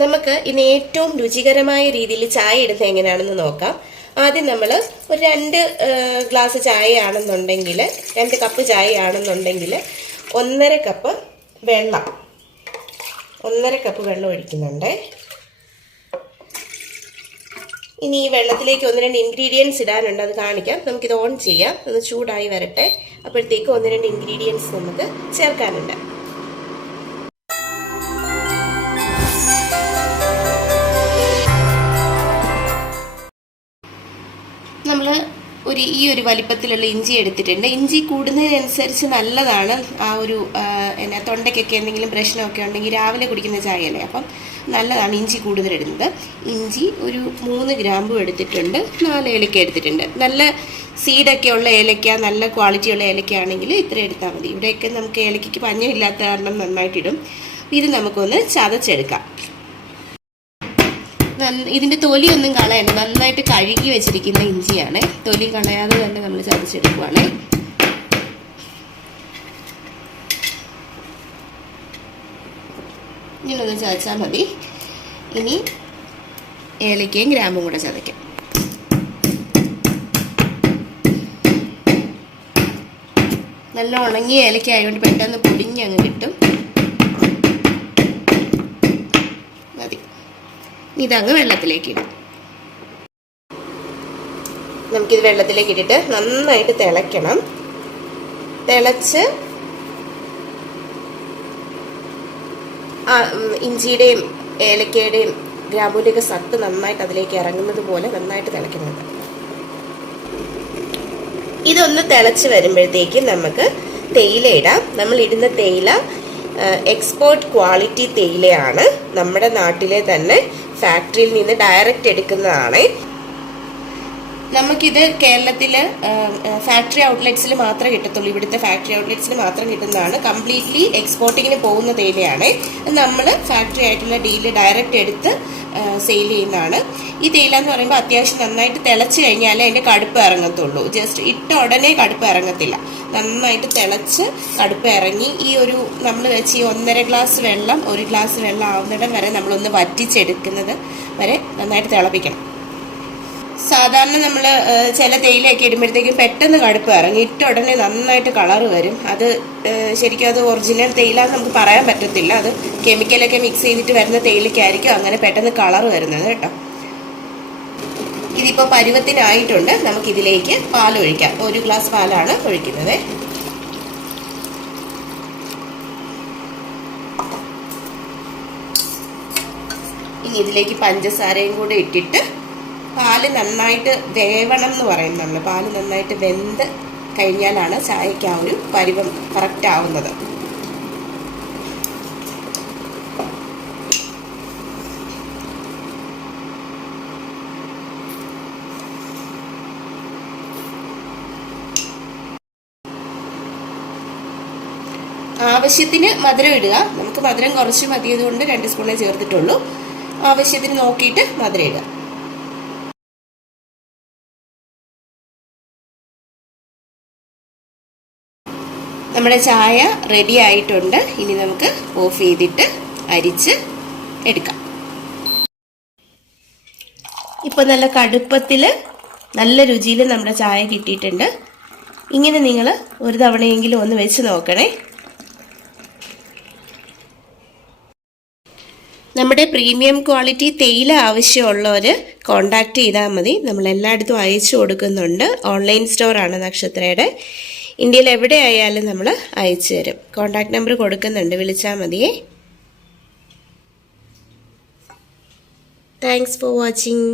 നമുക്ക് ഇനി ഏറ്റവും രുചികരമായ രീതിയിൽ ചായ ഇടുന്നത് എങ്ങനെയാണെന്ന് നോക്കാം. ആദ്യം നമ്മൾ ഒരു 2 ഗ്ലാസ് ചായ ആണെന്നുണ്ടെങ്കിൽ 2 കപ്പ് ചായ ആണെന്നുണ്ടെങ്കിൽ 1.5 കപ്പ് വെള്ളം 1.5 കപ്പ് വെള്ളം ഒഴിക്കുന്നുണ്ട്. ഇനി ഈ വെള്ളത്തിലേക്ക് 1-2 ഇൻഗ്രീഡിയൻസ് ഇടാനുണ്ട്, അത് കാണിക്കാം. നമുക്കിത് ഓൺ ചെയ്യാം, ഒന്ന് ചൂടായി വരട്ടെ. അപ്പോഴത്തേക്ക് 1-2 ഇൻഗ്രീഡിയൻസ് നമുക്ക് ചേർക്കാനുണ്ട്. നമ്മൾ ഈ ഒരു വലിപ്പത്തിലുള്ള ഇഞ്ചി എടുത്തിട്ടുണ്ട്. ഇഞ്ചി കൂടുന്നതിനനുസരിച്ച് നല്ലതാണ്. ആ ഒരു തൊണ്ടയ്ക്കൊക്കെ എന്തെങ്കിലും പ്രശ്നമൊക്കെ ഉണ്ടെങ്കിൽ രാവിലെ കുടിക്കുന്ന ചായയല്ലേ, അപ്പം നല്ലതാണ് ഇഞ്ചി കൂടുതലിടുന്നത്. ഇഞ്ചി ഒരു 3 ഗ്രാമ്പും എടുത്തിട്ടുണ്ട്, 4 ഏലക്ക എടുത്തിട്ടുണ്ട്. നല്ല സീഡൊക്കെ ഉള്ള ഏലക്ക, നല്ല ക്വാളിറ്റിയുള്ള ഏലക്ക ആണെങ്കിൽ ഇത്ര എടുത്താൽ മതി. ഇവിടെയൊക്കെ നമുക്ക് ഏലക്കയ്ക്ക് പഞ്ഞമില്ലാത്ത കാരണം നന്നായിട്ടിടും. ഇത് നമുക്കൊന്ന് ചതച്ചെടുക്കാം. ഇതിൻ്റെ തൊലിയൊന്നും കളയണ്ട, നന്നായിട്ട് കഴുകി വെച്ചിരിക്കുന്ന ഇഞ്ചിയാണ്. തൊലി കളയാതെ തന്നെ നമ്മൾ ചതച്ചെടുക്കുവാണ്. ഇങ്ങനൊന്ന് ചതച്ചാൽ മതി. ഇനി ഏലക്കയും ഗ്രാമ്പും കൂടെ ചതയ്ക്കാം. നല്ല ഉണങ്ങിയ ഏലക്ക ആയതുകൊണ്ട് പെട്ടെന്ന് പൊടിഞ്ഞങ്ങ് കിട്ടും. മതി. ഇതങ്ങ് വെള്ളത്തിലേക്ക് ഇടും. നമുക്കിത് വെള്ളത്തിലേക്ക് ഇട്ടിട്ട് നന്നായിട്ട് തിളയ്ക്കണം. തിളച്ച് ഇഞ്ചിയുടെയും ഏലക്കയുടെയും ഗ്രാമ്പൂൻ്റെയൊക്കെ സത്ത് നന്നായിട്ട് അതിലേക്ക് ഇറങ്ങുന്നത് പോലെ നന്നായിട്ട് തിളയ്ക്കുന്നുണ്ട്. ഇതൊന്ന് തിളച്ച് വരുമ്പോഴത്തേക്കും നമുക്ക് തേയില ഇടാം. നമ്മൾ ഇടുന്ന തേയില എക്സ്പോർട്ട് ക്വാളിറ്റി തേയിലയാണ്. നമ്മുടെ നാട്ടിലെ തന്നെ ഫാക്ടറിയിൽ നിന്ന് ഡയറക്റ്റ് എടുക്കുന്നതാണ്. നമുക്കിത് കേരളത്തിൽ ഫാക്ടറി ഔട്ട്ലെറ്റ്സിൽ മാത്രമേ കിട്ടത്തുള്ളൂ. ഇവിടുത്തെ ഫാക്ടറി ഔട്ട്ലെറ്റ്സിൽ മാത്രം കിട്ടുന്നതാണ്. കംപ്ലീറ്റ്ലി എക്സ്പോർട്ടിങ്ങിന് പോകുന്ന തേയിലയാണ്. നമ്മൾ ഫാക്ടറി ആയിട്ടുള്ള ഡീല് ഡയറക്റ്റ് എടുത്ത് സെയിൽ ചെയ്യുന്നതാണ്. ഈ തേയില എന്ന് പറയുമ്പോൾ അത്യാവശ്യം നന്നായിട്ട് തിളച്ച് കഴിഞ്ഞാലേ അതിൻ്റെ കടുപ്പ് ഇറങ്ങത്തുള്ളൂ. ജസ്റ്റ് ഇട്ട ഉടനെ കടുപ്പ് ഇറങ്ങത്തില്ല. നന്നായിട്ട് തിളച്ച് കടുപ്പ് ഇറങ്ങി നമ്മൾ വെച്ച് ഈ 1.5 ഗ്ലാസ് വെള്ളം 1 ഗ്ലാസ് വെള്ളം ആവുന്നിടം വരെ നമ്മളൊന്ന് വറ്റിച്ചെടുക്കുന്നത് വരെ നന്നായിട്ട് തിളപ്പിക്കണം. സാധാരണ നമ്മൾ ചില തേയിലയൊക്കെ ഇടുമ്പോഴത്തേക്കും പെട്ടെന്ന് കടുപ്പ് ഇറങ്ങി ഇട്ട ഉടനെ നന്നായിട്ട് കളറ് വരും. അത് ശരിക്കും അത് ഒറിജിനൽ തേയില എന്ന് നമുക്ക് പറയാൻ പറ്റത്തില്ല. അത് കെമിക്കലൊക്കെ മിക്സ് ചെയ്തിട്ട് വരുന്ന തേയിലയ്ക്കായിരിക്കും അങ്ങനെ പെട്ടെന്ന് കളറ് വരുന്നത് കേട്ടോ. ഇതിപ്പോൾ പരുവത്തിനായിട്ടുണ്ട്. നമുക്കിതിലേക്ക് പാലൊഴിക്കാം. 1 ഗ്ലാസ് പാലാണ് ഒഴിക്കുന്നത്. ഇനി ഇതിലേക്ക് പഞ്ചസാരയും കൂടെ ഇട്ടിട്ട് പാല് നന്നായിട്ട് വേവണം എന്ന് പറയും നമ്മൾ. പാല് നന്നായിട്ട് വെന്ത് കഴിഞ്ഞാലാണ് ചായയ്ക്ക് ആ ഒരു പരുവം കറക്റ്റ് ആവുന്നത്. ആവശ്യത്തിന് മധുരം ഇടുക. നമുക്ക് മധുരം കുറച്ച് മതിയതുകൊണ്ട് 2 സ്പൂണേ ചേർത്തിട്ടുള്ളൂ. ആവശ്യത്തിന് നോക്കിയിട്ട് മധുരം ഇടുക. നമ്മുടെ ചായ റെഡി ആയിട്ടുണ്ട്. ഇനി നമുക്ക് ഓഫ് ചെയ്തിട്ട് അരിച്ച് എടുക്കാം. ഇപ്പോൾ നല്ല കടുപ്പത്തിൽ നല്ല രുചിയിൽ നമ്മുടെ ചായ കിട്ടിയിട്ടുണ്ട്. ഇങ്ങനെ നിങ്ങൾ ഒരു തവണയെങ്കിലും ഒന്ന് വെച്ച് നോക്കണേ. നമ്മുടെ പ്രീമിയം ക്വാളിറ്റി തേയില ആവശ്യമുള്ളവർ കോണ്ടാക്ട് ചെയ്താൽ മതി. നമ്മൾ എല്ലായിടത്തും അയച്ചു കൊടുക്കുന്നുണ്ട്. ഓൺലൈൻ സ്റ്റോറാണ് നക്ഷത്രയുടെ. ഇന്ത്യയിൽ എവിടെ ആയാലും നമ്മൾ അയച്ചു തരും. കോണ്ടാക്ട് നമ്പർ കൊടുക്കുന്നുണ്ട്, വിളിച്ചാൽ മതിയേ. Thanks for watching.